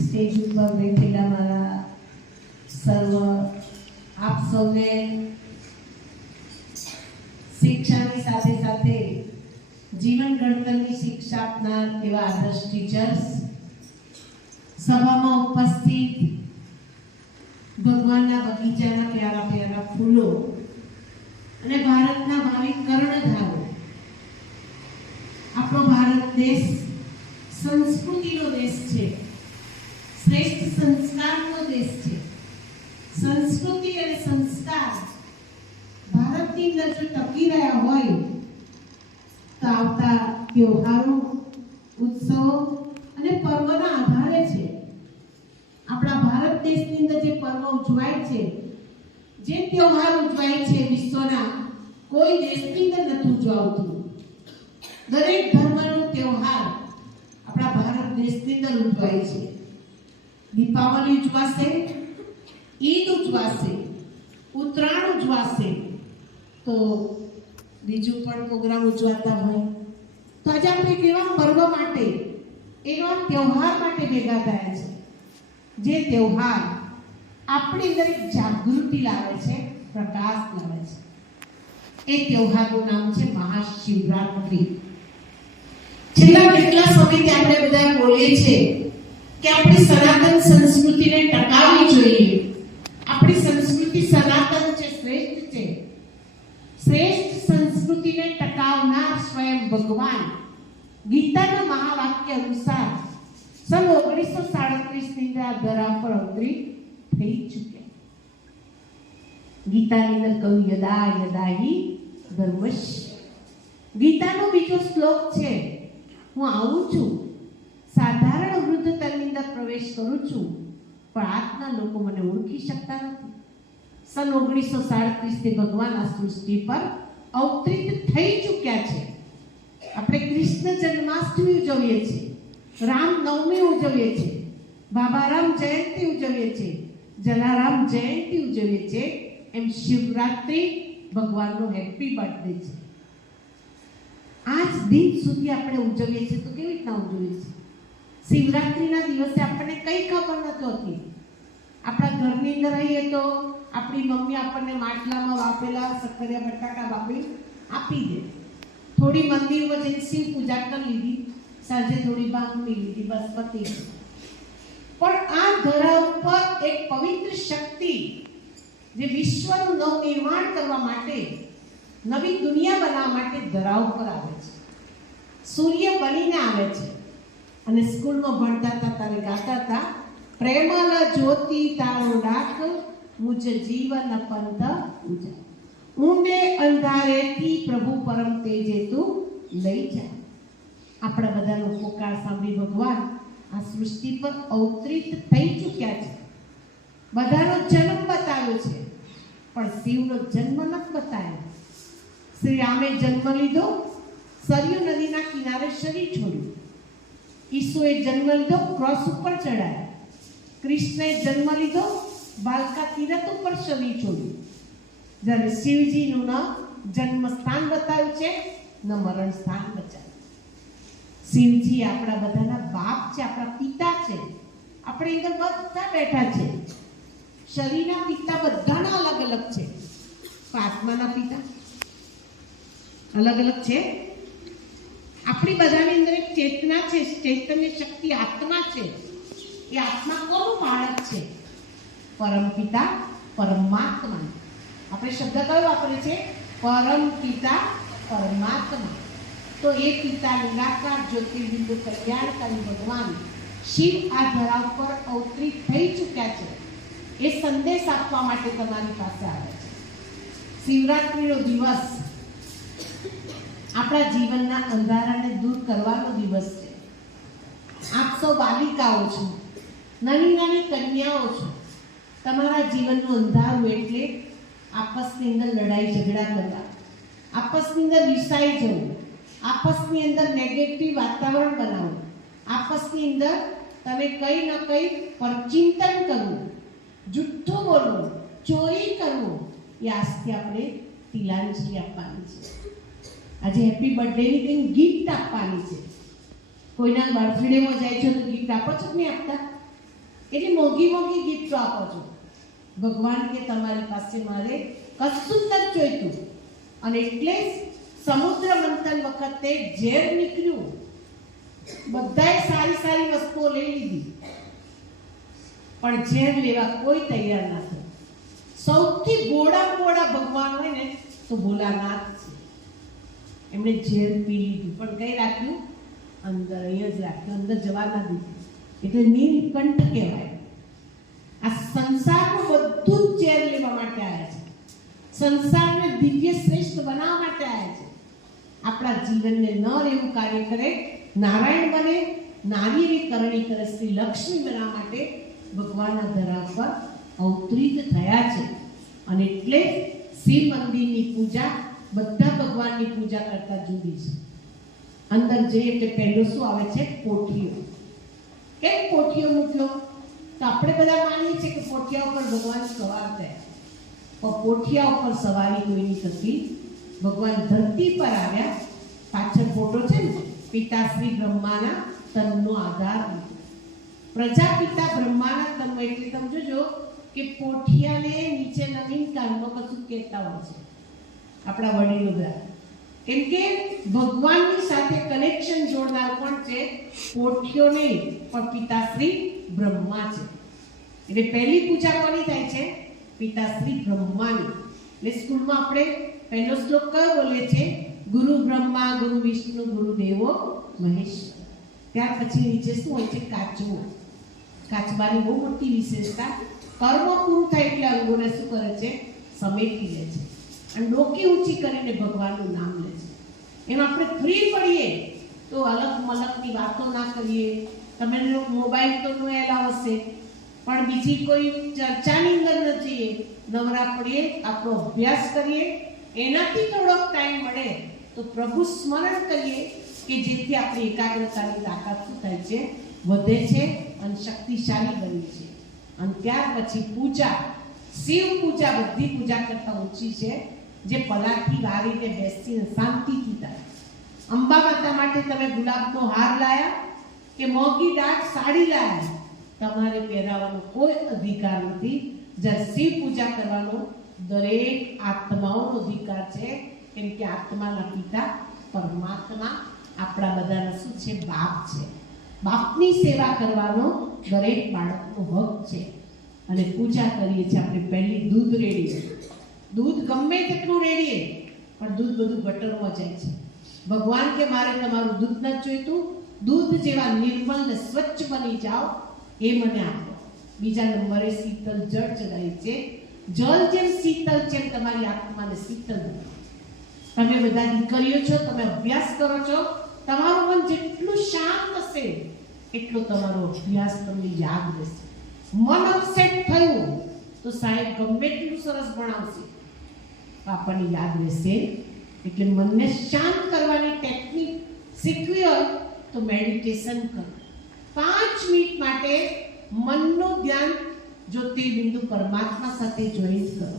Stage ઉપર બેઠેલા મારા સર્વ આપ સૌને શિક્ષાની સાથે સાથે જીવન ઘડતરની શિક્ષા આપનાર એવા આદર્શ ટીચર્સ, સભામાં ઉપસ્થિત ભગવાનના બગીચાના પ્યારા પ્યારા ફૂલો અને ભારતના ભાવિ કર્ણધારો, આપણો ભારત દેશ સંસ્કૃતિનો દેશ છે, શ્રેષ્ઠ સંસ્કારનો દેશ છે. સંસ્કૃતિ અને સંસ્કાર ભારતની અંદર જો ટકી રહ્યા હોય તો આવતા તહેવારો, ઉત્સવો અને પર્વના આધારે છે. આપણા ભારત દેશની અંદર જે પર્વ ઉજવાય છે, જે તહેવાર ઉજવાય છે, વિશ્વના કોઈ દેશની અંદર નથી ઉજવાતું. દરેક ધર્મનો તહેવાર આપણા ભારત દેશની અંદર ઉજવાય છે. દીપાવલી ઉજવાશે, ઈદ ઉજવાશે, ઉત્તરાયણ ઉજવાશે, તો બીજું પણ પ્રોગ્રામ ઉજવાતા હોય. તો આજે આપણે કેવા પર્વ માટે, એવા તહેવાર માટે ભેગા થયા છે, જે તહેવાર આપણી અંદર એક જાગૃતિ લાવે છે, પ્રકાશ લાવે છે. એ તહેવારનું નામ છે મહાશિવરાત્રી. છેલ્લા કેટલા સમયથી આપણે બધા બોલીએ છીએ કે આપણી સનાતન સંસ્કૃતિને ટકાવવી જોઈએ. આપણી સંસ્કૃતિ સનાતન છે, શ્રેષ્ઠ છે. શ્રેષ્ઠ સંસ્કૃતિને ટકાવનાર સ્વયં ભગવાન ગીતાના મહાવાક્ય અનુસાર સન 1937 ની અંદર ધરા પર અવતરિત થઈ ચૂક્યા. ગીતાની અંદર કહ્યું યદા યદા હિ ધર્મસ્ય. ગીતાનો બીજો શ્લોક છે, હું આવું છું, સાધારણ વૃદ્ધતાની અંદર પ્રવેશ કરું છું, પણ આજના લોકો મને ઓળખી શકતા નથી. સન 1937 થી ભગવાન આ સૃષ્ટિ પર અવતરિત થઈ ચૂક્યા છે. આપણે કૃષ્ણ જન્માષ્ટમી ઉજવીએ છીએ, રામ નવમી ઉજવીએ છીએ, બાબારામ જયંતિ ઉજવીએ છીએ, જલારામ જયંતિ ઉજવીએ છીએ. એમ શિવરાત્રી ભગવાનનો હેપી બર્થડે છે. આજ દિન સુધી આપણે ઉજવીએ છીએ. તો કેવી રીતના ઉજવીએ છીએ? શિવરાત્રીના દિવસે આપણને કંઈ ખબર નથી હોતી. આપણા ઘરની અંદર રહીએ તો આપણી મમ્મી આપણને માટલામાં વાપેલા શક્કરિયા બટાકા વાપરી આપી દે. થોડી મંદિરમાં જઈને શિવ પૂજા કરી લીધી, સાંજે થોડી ભાંગ પી લીધી, બસ પતી. પણ આ ધરા ઉપર એક પવિત્ર શક્તિ જે વિશ્વનું નવનિર્માણ કરવા માટે, નવી દુનિયા બનાવવા માટે ધરા ઉપર આવે છે. સૂર્ય બનીને આવે છે. અને સ્કૂલમાં ભણતા હતા ત્યારે ગાતા હતા, પ્રેમલ જ્યોતિ તારો ડાક, મુજ જીવન પંથ ઉજા, ઊંડે અંધારેથી પ્રભુ પરમ તેજે તું લઈ જા. આપણા બધાનો પોકાર સાંભળી ભગવાન આ સૃષ્ટિ પર અવતરિત થઈ ચૂક્યા છે. બધાનો જન્મ બતાવ્યો છે, પણ શિવનો જન્મ નથી બતાવ્યો. શ્રી રામે જન્મ લીધો, સરયુ નદીના કિનારે શરીર છોડ્યું. ઈસુએ જન્મ લીધો, ક્રોસ ઉપર ચડાયા. કૃષ્ણએ જન્મ લીધો, બાલકા તીરથ ઉપર શરીર છોડ્યું. જ્યારે શિવજીનું ન જન્મ સ્થાન બતાવ્યું છે, ન મરણ સ્થાન બતાવ્યું. શિવજી આપણા બધાના બાપ છે, આપણા પિતા છે. આપણે અંદર બધા બેઠા છે. શરીરના પિતા બધાના અલગ અલગ છે, પણ આત્માના પિતા અલગ અલગ છે. આપણી બધાની અંદર એક ચેતના છે, ચૈતન્ય શક્તિ આત્મા છે. એ આત્મા કોનું બાળક છે? પરમ પિતા પરમાત્મા. આપણે શબ્દ કયો વાપરે છે? પરમ પિતા પરમાત્મા. તો એ પિતા નિરાકાર જ્યોતિર્બિંદ કલ્યાણકારી ભગવાન શિવ આ ધરા ઉપર અવતરિત થઈ ચૂક્યા છે. એ સંદેશ આપવા માટે તમારી પાસે આવે છે. શિવરાત્રીનો દિવસ આપણા જીવનના અંધારાને દૂર કરવાનો દિવસ છે. આપ સૌ બાલિકાઓ છો, નાની નાની કન્યાઓ છો. તમારા જીવનનું અંધારું એટલે આપસની અંદર લડાઈ ઝઘડા કરવા, આપસની અંદર વિસાઈ જવું, આપસની અંદર નેગેટિવ વાતાવરણ બનાવવું, આપસની અંદર તમે કંઈ ન કંઈ પર ચિંતન કરવું, જુઠ્ઠું બોલવું, ચોરી કરવું. એ આજથી આપણે તિલાંજલિ આપવાની છે. આજે હેપી બર્થડેની કંઈ ગિફ્ટ આપવાની છે. કોઈના બર્થડેમાં જાય છે તો ગિફ્ટ આપો છો કે નહીં આપતા? એટલી મોંઘી મોંઘી ગિફ્ટો આપો છો. ભગવાન કે તમારી પાસે મારે કશું જ નથી જોઈતું. અને એટલે સમુદ્ર મંથન વખતે ઝેર નીકળ્યું, બધાએ સારી સારી વસ્તુઓ લઈ લીધી, પણ ઝેર લેવા કોઈ તૈયાર ના થયું. સૌથી ગોળા ભગવાન હોય ને તો ભોલાનાથ છે. એમણે ઝેર પી લીધું, પણ કઈ રાખ્યું? અંદર, અહીંયા જ રાખ્યું, અંદર જવા ના દીધું. એટલે નીલકંઠ કહેવાય. આ સંસારનું બધું જ ઝેર લેવા માટે આવ્યા છે. સંસારને દિવ્ય શ્રેષ્ઠ બનાવવા માટે આવ્યા છે. આપણા જીવનને નર એવું કાર્ય કરે, નારાયણ બને, નારીની કરણી કરે, શ્રી લક્ષ્મી બનાવવા માટે ભગવાનના ધરા પર અવતરિત થયા છે. અને એટલે શિવ મંદિરની પૂજા બધા ભગવાનની પૂજા કરતા જુદી છે. અંદર જઈએ એટલે પહેલું શું આવે છે? પોઠીઓ. કેમ પોઠીઓ મૂક્યો? તો આપણે બધા માનીએ છીએ કે પોઠિયા ઉપર ભગવાન સવાર થયા, પણ પોઠિયા ઉપર સવારી કોઈની થતી. ભગવાન ધરતી પર આવ્યા. પાછળ ફોટો છે ને, પિતાશ્રી બ્રહ્માના તનનો આધાર લીધો. પ્રજાપિતા બ્રહ્માના તનમાં એટલે તમે જોજો કે પોઠિયાને નીચે નવીન કાળમાં કશું કહેતા હોય છે આપણા વડીલો બધા. કેમ કે ભગવાનની સાથે કનેક્શન જોડનાર કોણ છે? પોઠિયો નહીં, પણ પિતાશ્રી બ્રહ્મા છે. એટલે પહેલી પૂજા કોની થાય છે? પિતાશ્રી બ્રહ્માની. એટલે સ્કૂલમાં આપણે પહેલો શ્લોક કયો બોલીએ છે? ગુરુ બ્રહ્મા, ગુરુ વિષ્ણુ, ગુરુ દેવો મહેશ્વર. ત્યાર પછી નીચે શું હોય છે? કાચબો. કાચબાની બહુ મોટી વિશેષતા, કર્મ પૂરું થાય એટલે અંગોને શું કરે છે? સમેટી લે છે અને ડોકી ઊંચી કરીને ભગવાનનું નામ લે છે. એમ આપણે ફ્રી પડીએ તો અલગ મલકની વાતો ના કરીએ. તમે મોબાઈલ તો નો એલાવ હશે, પણ બીજી કોઈ ચર્ચાની અંદર ન જઈએ. નવરા પડીએ, આપણો અભ્યાસ કરીએ. એનાથી થોડોક ટાઈમ મળે તો પ્રભુ સ્મરણ કરીએ કે જેથી આપણી એકાગ્રતાની તાકાત શું થાય છે? વધે છે અને શક્તિશાળી બની છે. અને ત્યાર પછી પૂજા, શિવ પૂજા બધી પૂજા કરતા ઊંચી છે, જે પલાઠી વાળીને બેસીને શાંતિથી થાય. અંબા માતા માટે તમે ગુલાબનો હાર લાયા કે મોંઘી દાટ સાડી લાયા, તમારે પહેરાવાનો કોઈ અધિકાર નથી. જ્યારે શિવ પૂજા કરવાનો દરેક આત્માઓનો અધિકાર છે. કેમ કે આત્માના પિતા પરમાત્મા આપણા બધાના શું છે? બાપ છે. બાપની સેવા કરવાનો દરેક બાળકનો હક છે. અને પૂજા કરીએ છીએ આપણે. પહેલી દૂધ રેડીએ. દૂધ ગમે તેટલું રેડીએ પણ દૂધ બધું ગટરમાં જાય છે. ભગવાન કે મારે તમારું દૂધ નથી જોઈતું, દૂધ જેવા નિર્મલ ને સ્વચ્છ બની જાઓ એ મને આપો. બીજા નંબરે શીતલ જળ ચડાય છે. જળ જેમ શીતલ છે તમારી આત્માને શીતલ બનાવો. તમે બધા દીકરીઓ છો, તમે અભ્યાસ કરો છો, તમારું મન જેટલું શાંત હશે એટલો તમારો અભ્યાસ તમને યાદ રહેશે. મન અપસેટ થયું તો સાહેબ ગમે એટલું સરસ ભણાવશે, આપણને યાદ રહેશે. એટલે મનને શાંત કરવાની ટેકનિક શીખવી હોય તો મેડિટેશન કરો. 5 મિનિટ માટે મનનું ધ્યાન જ્યોતિર્બિંદુ પરમાત્મા સાથે જોઈન કરો.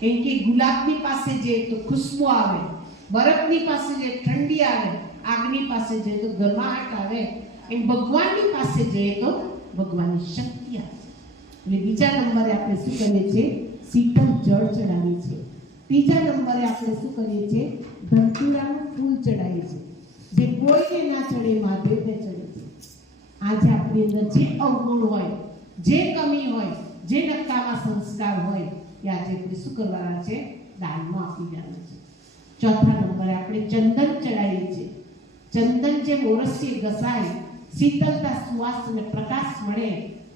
કેમ કે ગુલાબની પાસે જઈએ તો ખુશ્બુ આવે, બરફની પાસે જઈએ ઠંડી આવે, આગની પાસે જઈએ તો ગરમાહટ આવે. એમ ભગવાનની પાસે જઈએ તો ભગવાનની શક્તિ આવે. એટલે બીજા નંબરે આપણે શું કરીએ છીએ? શીતળ જળ ચડાવીએ છીએ. ત્રીજા નંબરે આપણે શું કરીએ છીએ? ધરતીરાનું ફૂલ ચડાવીએ છીએ. જે કોઈને ના ચડે મહાદેવને ચડે છે. આજે આપણી અંદર જે અવગુણ હોય, જે કમી હોય, જે નકામા સંસ્કાર હોય એ આજે આપણે શું કરવાના છે? દાનમાં આપી દેવાના છે. ચોથા નંબરે આપણે ચંદન ચડાવીએ છીએ. ચંદન જેમ ઓરસીએ ઘસાય, શીતળતા, સુવાસ અને પ્રકાશ મળે,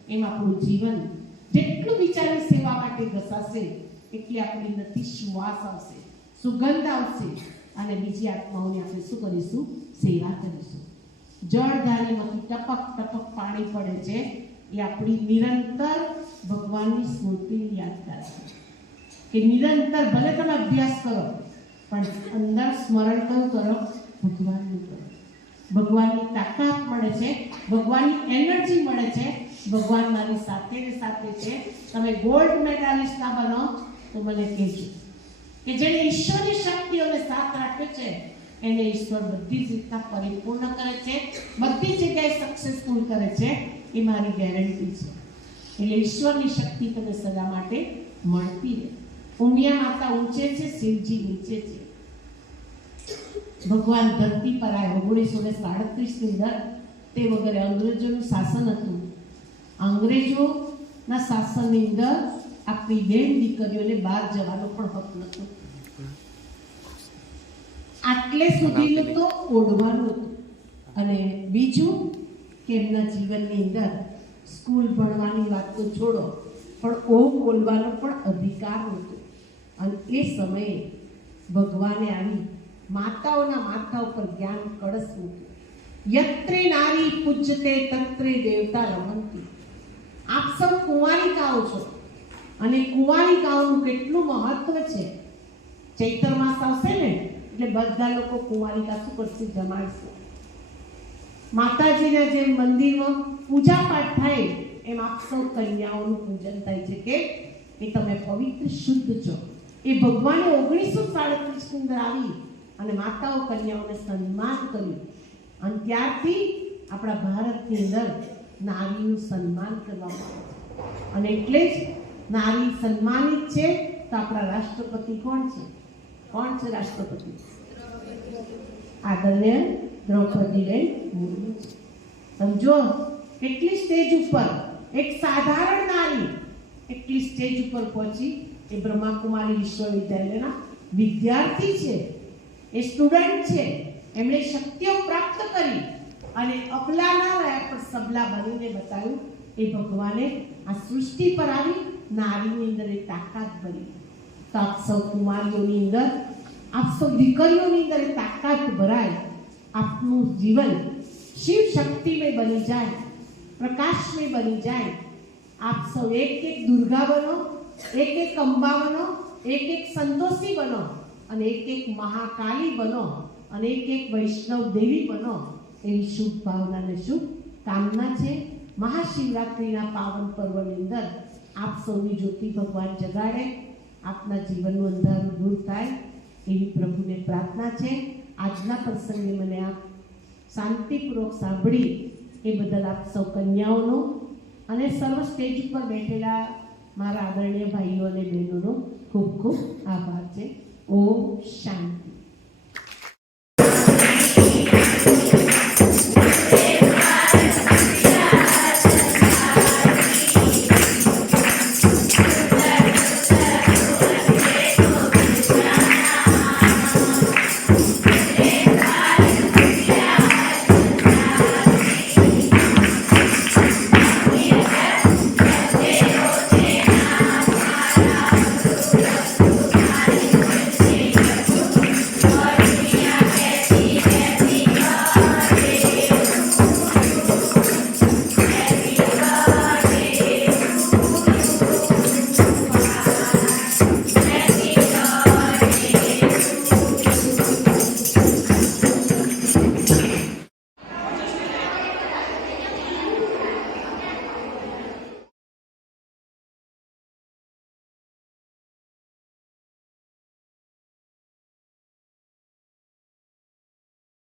એમ આપણું જીવન જેટલું વિચારની સેવા માટે ઘસાશે એટલી આપણી નથી સુવાસ આવશે, સુગંધ આવશે અને બીજી આત્માઓને આપણે શું કરીશું? સેવા કરીશું. જળધારીમાંથી ટપક ટપક પાણી પડે છે એ આપણી નિરંતર ભગવાનની સ્મૃતિની યાદગાર છે. કે નિરંતર ભલે તમે અભ્યાસ કરો પણ અંદર સ્મરણ કયું કરો? ભગવાનનું કરો. ભગવાનની તાકાત મળે છે, ભગવાનની એનર્જી મળે છે. ભગવાન મારી સાથે ને સાથે છે. તમે ગોલ્ડ મેડાલિસ્ટ ના બનો તો મને કહેજો કે જેને ઈશ્વરની શક્તિઓને સાથ રાખ્યો છે એને ઈશ્વર બધી જ રીતના પરિપૂર્ણ કરે છે, બધી જગ્યાએ સક્સેસફુલ કરે છે, એ મારી ગેરંટી છે. એટલે ઈશ્વરની શક્તિ તને સદા માટે મળતી રહે. ઉમિયા માતા ઊંચે છે, શિવજી નીચે છે. ભગવાન ધરતી પર આવ્યા 1937 ની અંદર. તે વગર અંગ્રેજોનું શાસન હતું. અંગ્રેજોના શાસનની અંદર આપણી બેન દીકરીઓને બહાર જવાનો પણ હક નહોતો. આટલે સુધીનું તો ઓઢવાનું હતું. અને બીજું કે એમના જીવનની અંદર સ્કૂલ ભણવાની વાત તો છોડો, પણ બોલવાનો પણ અધિકાર નહોતો. અને એ સમયે ભગવાને આવી માતાઓના માથા ઉપર જ્ઞાન કળશ મૂક્યો. યત્રે નારી પૂજ્યતે તત્રે દેવતા રમંતી. આપ સૌ કુંવારિકાઓ છો, અને કુંવારિકાઓનું કેટલું મહત્વ છે. ચૈત્ર માસ આવશે ને એટલે બધા લોકો કુંવારિકા શું કરશે? જમાડશે. માતાજીના જે મંદિરમાં પૂજા પાઠ થાય એમ આપ સૌ કન્યાઓનું પૂજન થાય છે કે તમે પવિત્ર શુદ્ધ છો. એ ભગવાને 1937 ની અંદર આવી અને માતાઓ કન્યાઓને સન્માન કર્યું. અને ત્યારથી આપણા ભારતની અંદર નારીનું સન્માન કરવામાં આવે છે. અને એટલે જ નારી સન્માનિત છે. તો આપણા રાષ્ટ્રપતિ કોણ છે? કોણ છે રાષ્ટ્રપતિ? આદરણીય દ્રૌપદીબેન મુર્મુ છે. સમજો કેટલી સ્ટેજ ઉપર એક સાધારણ નારી એટલી સ્ટેજ ઉપર પહોંચી. એ બ્રહ્માકુમારી વિશ્વવિદ્યાલયના વિદ્યાર્થી છે, એ સ્ટુડન્ટ છે. એમણે શક્તિઓ પ્રાપ્ત કરી અને અબલા ના રહ્યા પણ સબલા બનીને બતાવ્યું. એ ભગવાને આ સૃષ્ટિ પર આવી નારીની અંદર એ તાકાત ભરી. તો આપ સૌ કુમારીઓની અંદર, આપ સૌ દીકરીઓની અંદર એ તાકાત ભરાય. આપનું જીવન શિવ શક્તિમય બની જાય, પ્રકાશમય બની જાય. આપ સૌ એક દુર્ગા બનો, એક અંબા બનો, એક સંતોષી બનો, અને એક મહાકાલી બનો, અને એક વૈષ્ણવ દેવી બનો. એવી શુભ ભાવના અને શુભ કામના છે. મહાશિવરાત્રિના પાવન પર્વની અંદર આપ સૌની જ્યોતિ ભગવાન જગાડે, આપના જીવનનું અંધારું દૂર થાય એવી પ્રભુને પ્રાર્થના છે. આજના પ્રસંગે મને આપ શાંતિપૂર્વક સાંભળી એ બદલ આપ સૌ કન્યાઓનો અને સર્વ સ્ટેજ ઉપર બેઠેલા મારા આદરણીય ભાઈઓ અને બહેનોનો ખૂબ ખૂબ આભાર છે. ઓમ શાંતિ.